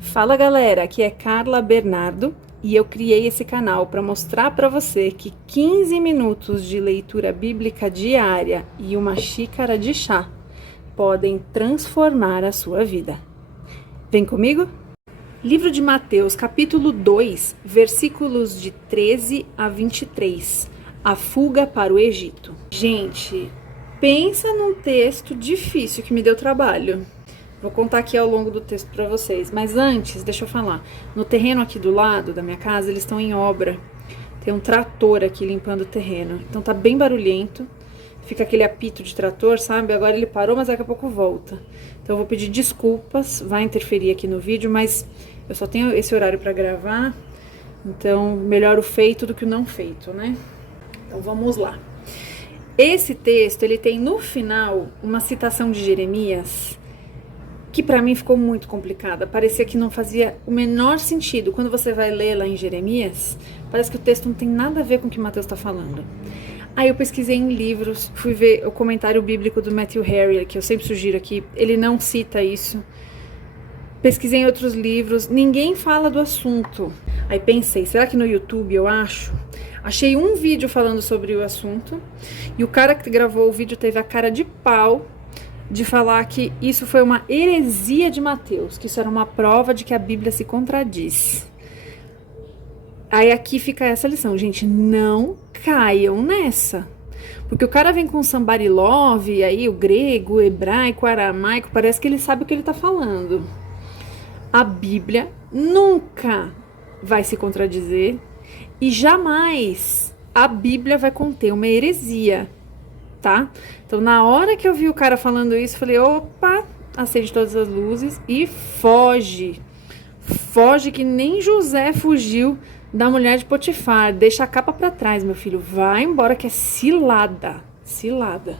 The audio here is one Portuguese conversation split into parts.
Fala galera, aqui é Carla Bernardo e eu criei esse canal para mostrar para você que 15 minutos de leitura bíblica diária e uma xícara de chá podem transformar a sua vida. Vem comigo? Livro de Mateus, capítulo 2, versículos de 13 a 23. A fuga para o Egito. Gente, pensa num texto difícil que me deu trabalho. Vou contar aqui ao longo do texto para vocês, mas antes, deixa eu falar. No terreno aqui do lado da minha casa, eles estão em obra. Tem um trator aqui limpando o terreno, então tá bem barulhento. Fica aquele apito de trator, sabe? Agora ele parou, mas daqui a pouco volta. Então eu vou pedir desculpas, vai interferir aqui no vídeo, mas eu só tenho esse horário para gravar. Então, melhor o feito do que o não feito, né? Então vamos lá. Esse texto, ele tem no final uma citação de Jeremias, que pra mim ficou muito complicada, parecia que não fazia o menor sentido. Quando você vai ler lá em Jeremias, parece que o texto não tem nada a ver com o que Mateus está falando. Aí eu pesquisei em livros, fui ver o comentário bíblico do Matthew Henry, que eu sempre sugiro aqui, ele não cita isso. Pesquisei em outros livros, ninguém fala do assunto. Aí pensei, será que no YouTube eu achei um vídeo falando sobre o assunto, e o cara que gravou o vídeo teve a cara de pau de falar que isso foi uma heresia de Mateus, que isso era uma prova de que a Bíblia se contradiz. Aí aqui fica essa lição, gente, não caiam nessa. Porque o cara vem com somebody love, e aí o grego, o hebraico, o aramaico, parece que ele sabe o que ele tá falando. A Bíblia nunca vai se contradizer e jamais a Bíblia vai conter uma heresia. Tá? Então, na hora que eu vi o cara falando isso, eu falei, opa, acende todas as luzes e foge. Foge que nem José fugiu da mulher de Potifar. Deixa a capa pra trás, meu filho. Vai embora que é cilada. Cilada.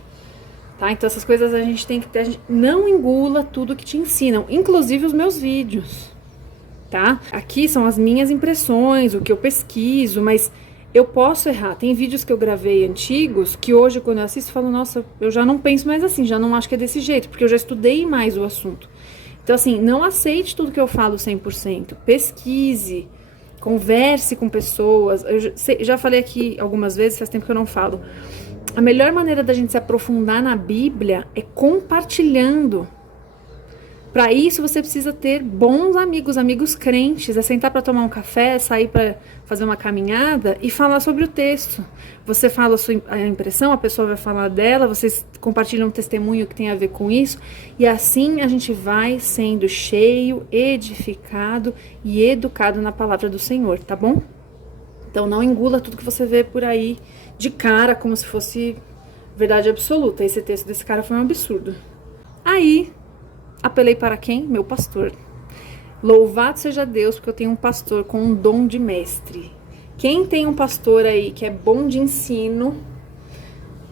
Tá? Então, essas coisas a gente tem que ter. Não engula tudo que te ensinam, inclusive os meus vídeos. Tá? Aqui são as minhas impressões, o que eu pesquiso, mas eu posso errar. Tem vídeos que eu gravei antigos que hoje, quando eu assisto, eu falo, nossa, eu já não penso mais assim, já não acho que é desse jeito, porque eu já estudei mais o assunto. Então, assim, não aceite tudo que eu falo 100%. Pesquise, converse com pessoas. Eu já falei aqui algumas vezes, faz tempo que eu não falo. A melhor maneira da gente se aprofundar na Bíblia é compartilhando. Para isso, você precisa ter bons amigos crentes, é sentar para tomar um café, sair para fazer uma caminhada e falar sobre o texto. Você fala a impressão, a pessoa vai falar dela, vocês compartilham um testemunho que tem a ver com isso, e assim a gente vai sendo cheio, edificado e educado na palavra do Senhor, tá bom? Então não engula tudo que você vê por aí de cara, como se fosse verdade absoluta. Esse texto desse cara foi um absurdo. Aí apelei para quem? Meu pastor. Louvado seja Deus, porque eu tenho um pastor com um dom de mestre. Quem tem um pastor aí que é bom de ensino,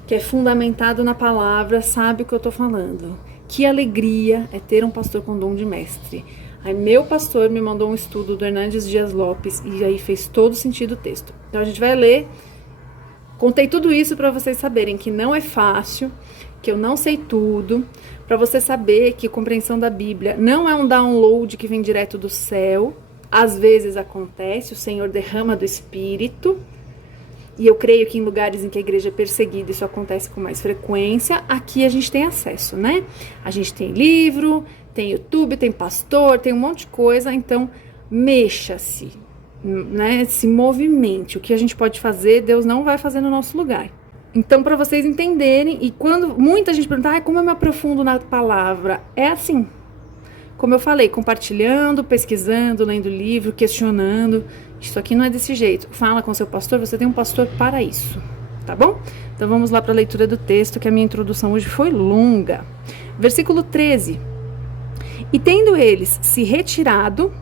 que é fundamentado na palavra, sabe o que eu tô falando. Que alegria é ter um pastor com dom de mestre. Aí meu pastor me mandou um estudo do Hernandes Dias Lopes e aí fez todo sentido o texto. Então a gente vai ler. Contei tudo isso para vocês saberem que não é fácil, que eu não sei tudo, para você saber que compreensão da Bíblia não é um download que vem direto do céu. Às vezes acontece, o Senhor derrama do Espírito, e eu creio que em lugares em que a igreja é perseguida isso acontece com mais frequência. Aqui a gente tem acesso, né? A gente tem livro, tem YouTube, tem pastor, tem um monte de coisa, então mexa-se, né? Se movimente. O que a gente pode fazer, Deus não vai fazer no nosso lugar. Então, para vocês entenderem, e quando muita gente pergunta, como eu me aprofundo na palavra? É assim, como eu falei, compartilhando, pesquisando, lendo livro, questionando. Isso aqui não é desse jeito. Fala com seu pastor, você tem um pastor para isso, tá bom? Então, vamos lá para a leitura do texto, que a minha introdução hoje foi longa. Versículo 13. E tendo eles se retirado,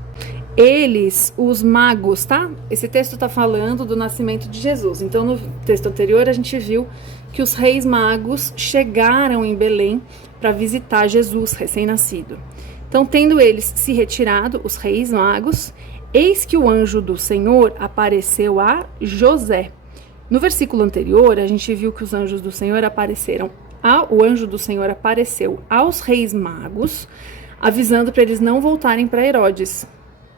eles, os magos, tá? Esse texto tá falando do nascimento de Jesus. Então, no texto anterior, a gente viu que os reis magos chegaram em Belém para visitar Jesus, recém-nascido. Então, tendo eles se retirado, os reis magos, eis que o anjo do Senhor apareceu a José. No versículo anterior, a gente viu que os anjos do Senhor apareceram. O anjo do Senhor apareceu aos reis magos, avisando para eles não voltarem para Herodes,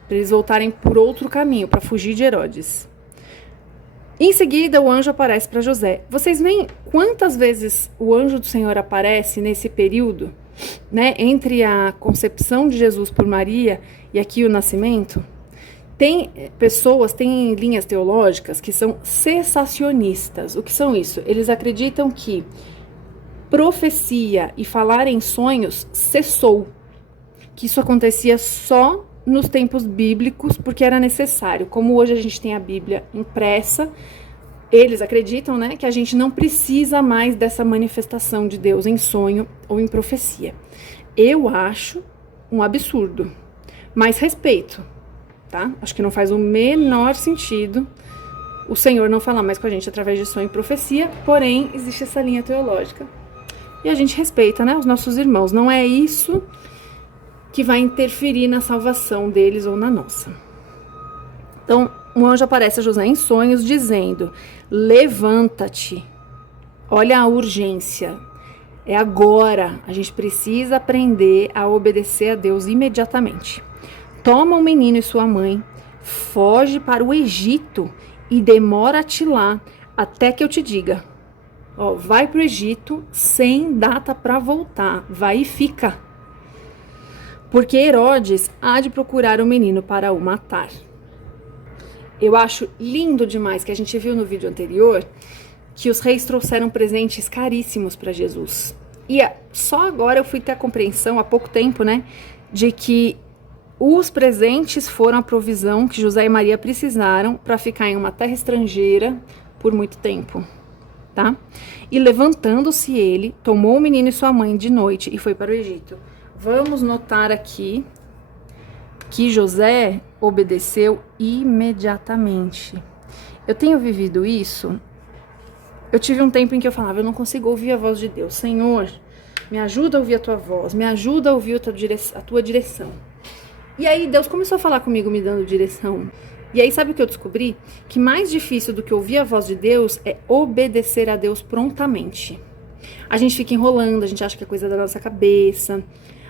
para eles voltarem por outro caminho, para fugir de Herodes. Em seguida, o anjo aparece para José. Vocês veem quantas vezes o anjo do Senhor aparece nesse período, né, entre a concepção de Jesus por Maria e aqui o nascimento? Tem pessoas, tem linhas teológicas que são cessacionistas. O que são isso? Eles acreditam que profecia e falar em sonhos cessou, que isso acontecia só nos tempos bíblicos, porque era necessário. Como hoje a gente tem a Bíblia impressa, eles acreditam, né, que a gente não precisa mais dessa manifestação de Deus em sonho ou em profecia. Eu acho um absurdo, mas respeito, tá? Acho que não faz o menor sentido o Senhor não falar mais com a gente através de sonho e profecia, porém existe essa linha teológica e a gente respeita, né, os nossos irmãos. Não é isso que vai interferir na salvação deles ou na nossa. Então, um anjo aparece a José em sonhos dizendo: levanta-te, olha a urgência, é agora, a gente precisa aprender a obedecer a Deus imediatamente. Toma o menino e sua mãe, foge para o Egito e demora-te lá até que eu te diga. Ó, vai para o Egito sem data para voltar, vai e fica. Porque Herodes há de procurar o menino para o matar. Eu acho lindo demais que a gente viu no vídeo anterior que os reis trouxeram presentes caríssimos para Jesus. E só agora eu fui ter a compreensão, há pouco tempo, né, de que os presentes foram a provisão que José e Maria precisaram para ficar em uma terra estrangeira por muito tempo, tá? E levantando-se ele, tomou o menino e sua mãe de noite e foi para o Egito. Vamos notar aqui que José obedeceu imediatamente. Eu tenho vivido isso. Eu tive um tempo em que eu falava: eu não consigo ouvir a voz de Deus. Senhor, me ajuda a ouvir a tua voz, me ajuda a ouvir a tua direção. E aí Deus começou a falar comigo, me dando direção. E aí sabe o que eu descobri? Que mais difícil do que ouvir a voz de Deus é obedecer a Deus prontamente. A gente fica enrolando, a gente acha que é coisa da nossa cabeça.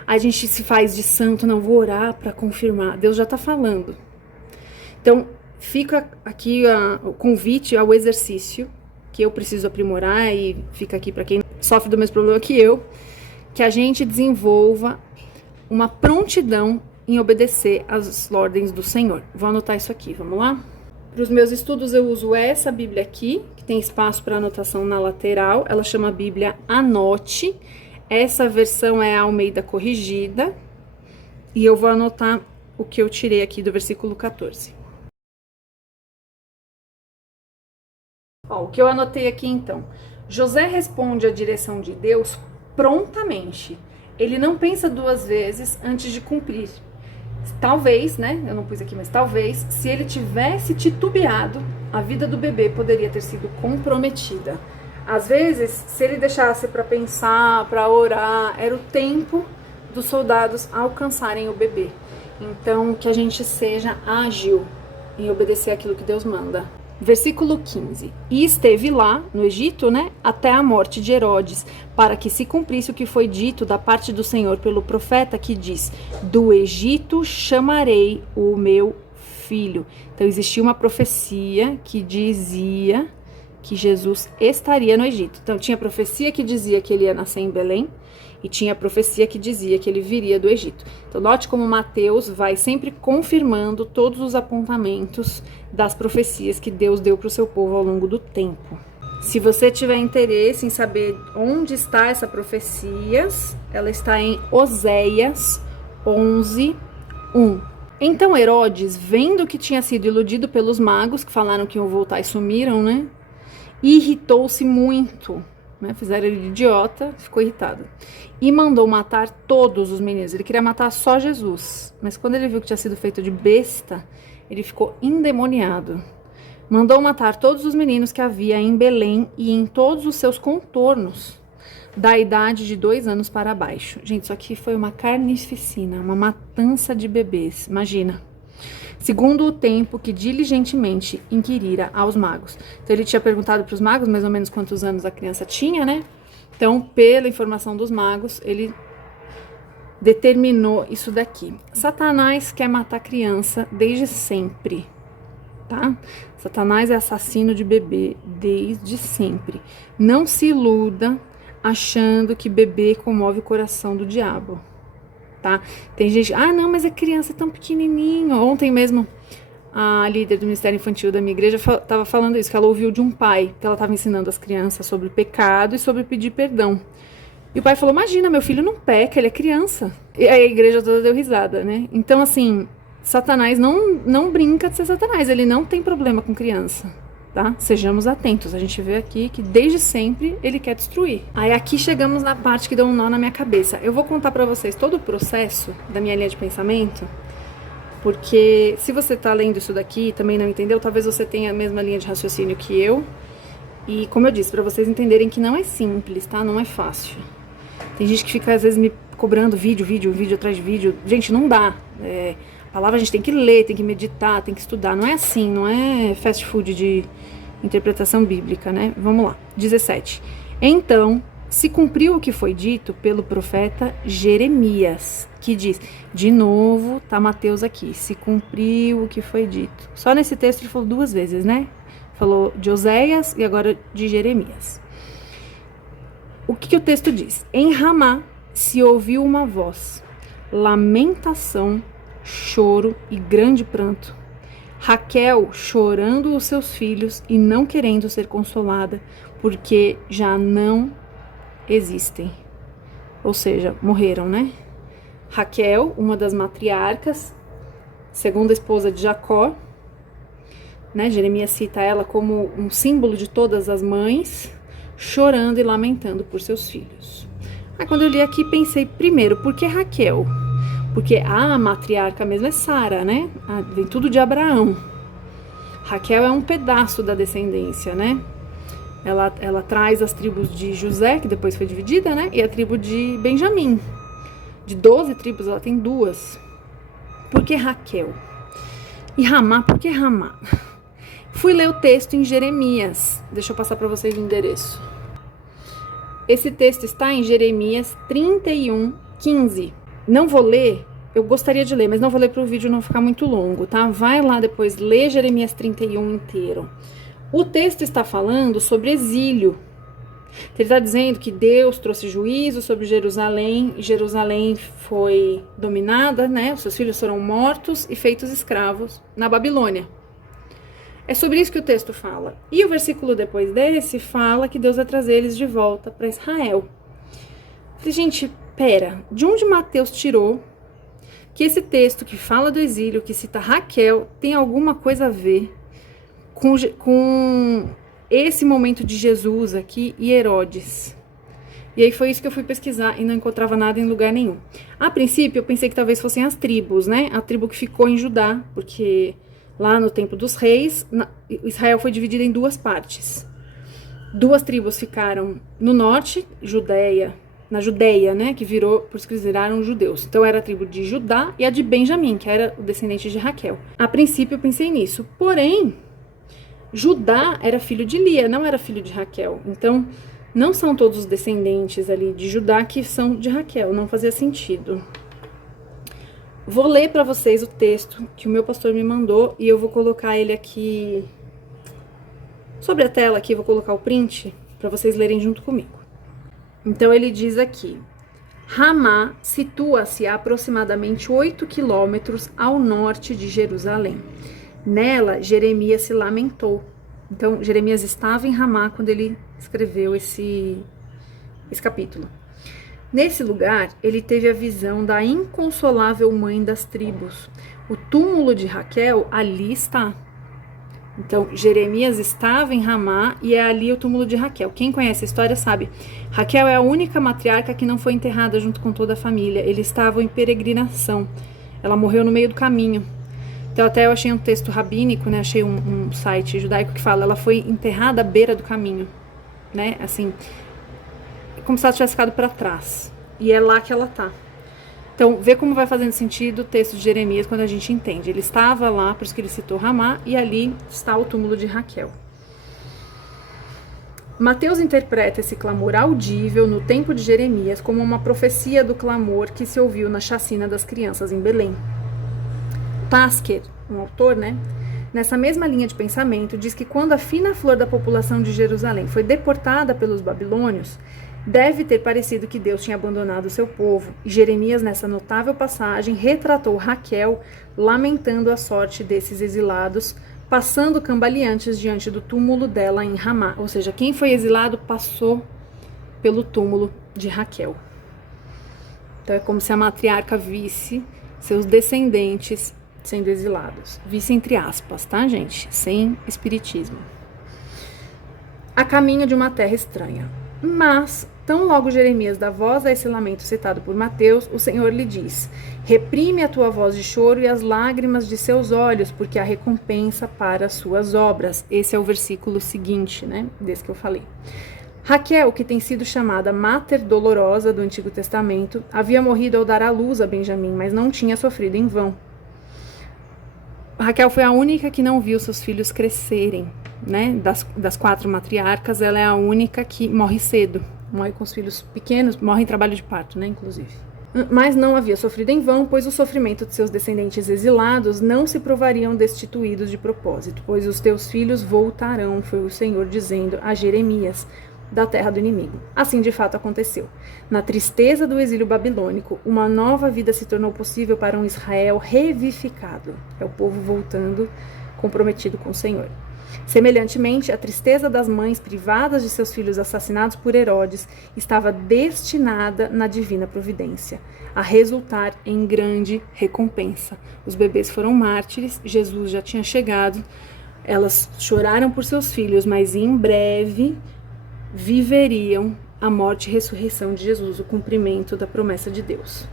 A gente se faz de santo, não vou orar para confirmar. Deus já está falando. Então, fica aqui o convite ao exercício que eu preciso aprimorar e fica aqui para quem sofre do mesmo problema que eu, que a gente desenvolva uma prontidão em obedecer às ordens do Senhor. Vou anotar isso aqui, vamos lá? Para os meus estudos eu uso essa Bíblia aqui, que tem espaço para anotação na lateral. Ela chama Bíblia Anote. Essa versão é a Almeida corrigida. E eu vou anotar o que eu tirei aqui do versículo 14. Ó, o que eu anotei aqui então. José responde à direção de Deus prontamente. Ele não pensa duas vezes antes de cumprir. Talvez, né? Eu não pus aqui, mas talvez, se ele tivesse titubeado, a vida do bebê poderia ter sido comprometida. Às vezes, se ele deixasse para pensar, para orar, era o tempo dos soldados alcançarem o bebê. Então, que a gente seja ágil em obedecer aquilo que Deus manda. Versículo 15. E esteve lá, no Egito, né, até a morte de Herodes, para que se cumprisse o que foi dito da parte do Senhor pelo profeta que diz: do Egito chamarei o meu filho. Então, existia uma profecia que dizia que Jesus estaria no Egito. Então, tinha profecia que dizia que ele ia nascer em Belém e tinha profecia que dizia que ele viria do Egito. Então, note como Mateus vai sempre confirmando todos os apontamentos das profecias que Deus deu para o seu povo ao longo do tempo. Se você tiver interesse em saber onde está essa profecia, ela está em Oséias 11:1. Então Herodes, vendo que tinha sido iludido pelos magos, que falaram que iam voltar e sumiram, né? Irritou-se muito, né? Fizeram ele de idiota, ficou irritado. E mandou matar todos os meninos. Ele queria matar só Jesus. Mas quando ele viu que tinha sido feito de besta, ele ficou endemoniado. Mandou matar todos os meninos que havia em Belém e em todos os seus contornos, da idade de 2 anos para baixo. Gente, isso aqui foi uma carnificina, uma matança de bebês. Imagina. Segundo o tempo que diligentemente inquirira aos magos. Então, ele tinha perguntado para os magos mais ou menos quantos anos a criança tinha, né? Então, pela informação dos magos, ele determinou isso daqui. Satanás quer matar criança desde sempre, tá? Satanás é assassino de bebê desde sempre. Não se iluda achando que bebê comove o coração do diabo, tá? Tem gente, não, mas a criança é tão pequenininho. Ontem mesmo, a líder do Ministério Infantil da minha igreja estava falando isso, que ela ouviu de um pai, que ela estava ensinando as crianças sobre pecado e sobre pedir perdão. E o pai falou, imagina, meu filho não peca, ele é criança. E aí a igreja toda deu risada, né? Então, assim, Satanás não brinca de ser Satanás, ele não tem problema com criança, tá? Sejamos atentos, a gente vê aqui que desde sempre ele quer destruir. Aí aqui chegamos na parte que deu um nó na minha cabeça. Eu vou contar pra vocês todo o processo da minha linha de pensamento, porque se você tá lendo isso daqui e também não entendeu, talvez você tenha a mesma linha de raciocínio que eu. E como eu disse, pra vocês entenderem que não é simples, tá? Não é fácil. Tem gente que fica às vezes me cobrando vídeo atrás de vídeo. Gente, não dá. A palavra a gente tem que ler, tem que meditar, tem que estudar. Não é assim, não é fast food de interpretação bíblica, né? Vamos lá. 17. Então, se cumpriu o que foi dito pelo profeta Jeremias, que diz, de novo, tá Mateus aqui, se cumpriu o que foi dito. Só nesse texto ele falou 2 vezes, né? Falou de Oséias e agora de Jeremias. O que o texto diz? Em Ramá se ouviu uma voz, lamentação, choro e grande pranto. Raquel chorando os seus filhos e não querendo ser consolada, porque já não existem. Ou seja, morreram, né? Raquel, uma das matriarcas, segunda esposa de Jacó, né? Jeremias cita ela como um símbolo de todas as mães, chorando e lamentando por seus filhos. Aí quando eu li aqui, pensei, primeiro, por que Raquel? Porque a matriarca mesmo é Sara, né? Vem tudo de Abraão. Raquel é um pedaço da descendência, né? Ela traz as tribos de José, que depois foi dividida, né? E a tribo de Benjamim. De 12 tribos, ela tem 2. Por que Raquel? E Ramá, por que Ramá? Fui ler o texto em Jeremias. Deixa eu passar para vocês o endereço. Esse texto está em Jeremias 31:15. Não vou ler, eu gostaria de ler, mas não vou ler para o vídeo não ficar muito longo, tá? Vai lá depois, lê Jeremias 31 inteiro. O texto está falando sobre exílio. Ele está dizendo que Deus trouxe juízo sobre Jerusalém, e Jerusalém foi dominada, né? Os seus filhos foram mortos e feitos escravos na Babilônia. É sobre isso que o texto fala. E o versículo depois desse fala que Deus vai trazer eles de volta para Israel. Falei, gente, pera, de onde Mateus tirou que esse texto que fala do exílio, que cita Raquel, tem alguma coisa a ver com esse momento de Jesus aqui e Herodes? E aí foi isso que eu fui pesquisar e não encontrava nada em lugar nenhum. A princípio eu pensei que talvez fossem as tribos, né? A tribo que ficou em Judá, porque lá no tempo dos reis, Israel foi dividido em 2 partes. 2 tribos ficaram no norte, na Judeia, né, que virou, por isso que eles viraram judeus. Então era a tribo de Judá e a de Benjamim, que era o descendente de Raquel. A princípio eu pensei nisso, porém, Judá era filho de Lia, não era filho de Raquel. Então, não são todos os descendentes ali de Judá que são de Raquel, não fazia sentido. Vou ler para vocês o texto que o meu pastor me mandou e eu vou colocar ele aqui sobre a tela aqui, vou colocar o print para vocês lerem junto comigo. Então ele diz aqui: Ramá situa-se a aproximadamente 8 quilômetros ao norte de Jerusalém. Nela, Jeremias se lamentou. Então, Jeremias estava em Ramá quando ele escreveu esse capítulo. Nesse lugar, ele teve a visão da inconsolável mãe das tribos. O túmulo de Raquel ali está. Então, Jeremias estava em Ramá e é ali o túmulo de Raquel. Quem conhece a história sabe. Raquel é a única matriarca que não foi enterrada junto com toda a família. Eles estavam em peregrinação. Ela morreu no meio do caminho. Então, até eu achei um texto rabínico, né? Achei um site judaico que fala, ela foi enterrada à beira do caminho, né? Assim, como se ela tivesse ficado para trás. E é lá que ela tá. Então, vê como vai fazendo sentido o texto de Jeremias quando a gente entende. Ele estava lá, por isso que ele citou Ramá, e ali está o túmulo de Raquel. Mateus interpreta esse clamor audível no tempo de Jeremias como uma profecia do clamor que se ouviu na chacina das crianças em Belém. Tasker, um autor, nessa mesma linha de pensamento, diz que quando a fina flor da população de Jerusalém foi deportada pelos babilônios, deve ter parecido que Deus tinha abandonado o seu povo. E Jeremias, nessa notável passagem, retratou Raquel lamentando a sorte desses exilados, passando cambaleantes diante do túmulo dela em Ramá. Ou seja, quem foi exilado passou pelo túmulo de Raquel. Então é como se a matriarca visse seus descendentes sendo exilados. Visse entre aspas, tá, gente? Sem espiritismo. A caminho de uma terra estranha. Mas, tão logo Jeremias dá voz a esse lamento citado por Mateus, o Senhor lhe diz: reprime a tua voz de choro e as lágrimas de seus olhos, porque há recompensa para as suas obras. Esse é o versículo seguinte, desse que eu falei. Raquel, que tem sido chamada Mater Dolorosa do Antigo Testamento, havia morrido ao dar à luz a Benjamim, mas não tinha sofrido em vão. Raquel foi a única que não viu seus filhos crescerem, das 4 matriarcas, ela é a única que morre cedo, morre com os filhos pequenos, morre em trabalho de parto, inclusive. Mas não havia sofrido em vão, pois o sofrimento de seus descendentes exilados não se provariam destituídos de propósito, pois os teus filhos voltarão, foi o Senhor dizendo a Jeremias, da terra do inimigo. Assim de fato aconteceu. Na tristeza do exílio babilônico, uma nova vida se tornou possível para um Israel revivificado. É o povo voltando comprometido com o Senhor. Semelhantemente, a tristeza das mães privadas de seus filhos assassinados por Herodes estava destinada na divina providência a resultar em grande recompensa. Os bebês foram mártires, Jesus já tinha chegado, elas choraram por seus filhos, mas em breve viveriam a morte e ressurreição de Jesus, o cumprimento da promessa de Deus.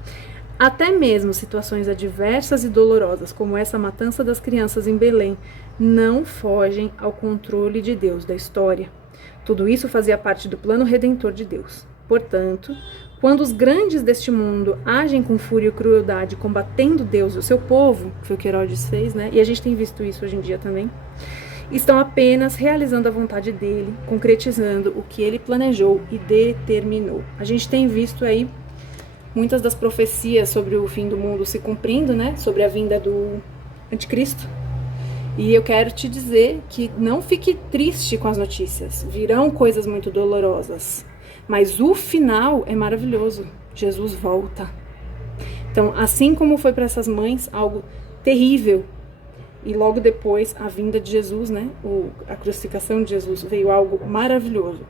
Até mesmo situações adversas e dolorosas, como essa matança das crianças em Belém, não fogem ao controle de Deus da história. Tudo isso fazia parte do plano redentor de Deus. Portanto, quando os grandes deste mundo agem com fúria e crueldade, combatendo Deus e o seu povo, que foi o que Herodes fez, e a gente tem visto isso hoje em dia também, estão apenas realizando a vontade dele, concretizando o que ele planejou e determinou. A gente tem visto aí muitas das profecias sobre o fim do mundo se cumprindo, sobre a vinda do anticristo. E eu quero te dizer que não fique triste com as notícias. Virão coisas muito dolorosas. Mas o final é maravilhoso. Jesus volta. Então, assim como foi para essas mães algo terrível, e logo depois a vinda de Jesus, a crucificação de Jesus, veio algo maravilhoso.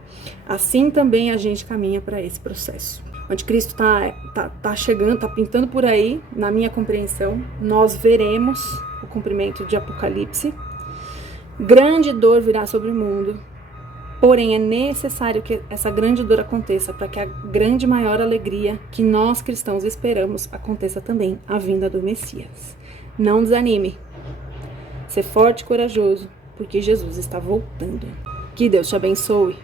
Assim também a gente caminha para esse processo. O anticristo tá chegando, tá pintando por aí, na minha compreensão. Nós veremos o cumprimento de Apocalipse. Grande dor virá sobre o mundo. Porém, é necessário que essa grande dor aconteça para que a grande maior alegria que nós cristãos esperamos aconteça também, a vinda do Messias. Não desanime. Ser forte e corajoso, porque Jesus está voltando. Que Deus te abençoe.